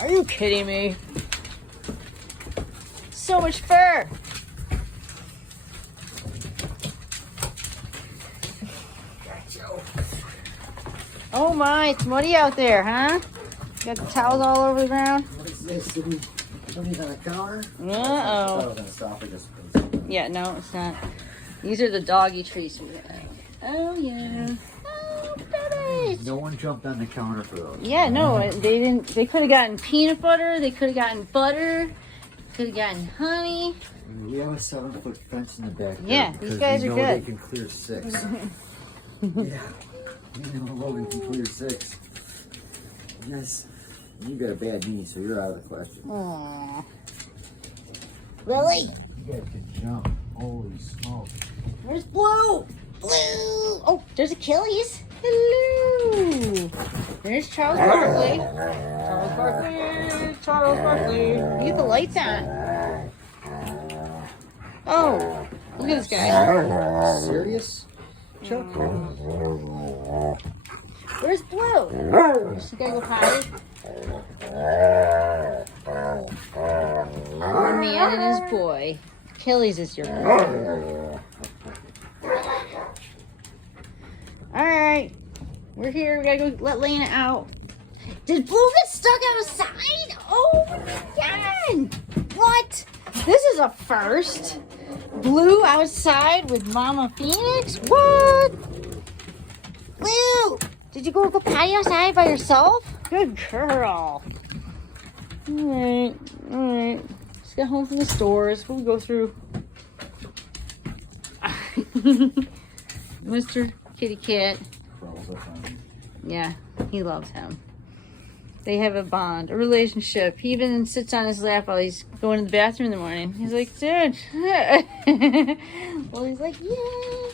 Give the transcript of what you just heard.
Are you kidding me? So much fur. Oh my, it's muddy out there, huh? Got the towels all over the ground. What is this? Somebody's on the counter? Uh-oh. I was gonna stop it just. Yeah, no, it's not. These are the doggy treats we have. Oh, yeah. Oh, babies. No one jumped on the counter for those. Yeah, no, they didn't. They could have gotten peanut butter. They could have gotten butter. Could have gotten honey. We have a 7-foot fence in the back. Yeah, these guys are good. They can clear 6. Yeah. You know Logan can clear 6. Yes. You got a bad knee, so you're out of the question. Aww. Really? You guys can jump. Holy smoke. Where's Blue? Blue! Oh, there's Achilles. Hello. There's Charles Barkley. Charles Barkley. Charles Barkley. Leave the lights on. Oh, look at this guy. Serious? Chuck? Where's Blue? Is he gotta go potty? Our man and his boy. Achilles is your boy. Alright. We're here. We gotta go let Lena out. Did Blue get stuck outside? Oh my god! What? This is a first. Blue outside with Mama Phoenix? What? Blue! Did you go potty outside by yourself? Good girl. Alright, alright. Just got home from the stores. We'll go through. Mr. Kitty Cat. Yeah, he loves him. They have a bond, a relationship. He even sits on his lap while he's going to the bathroom in the morning. He's like, dude. Well, he's like, yay.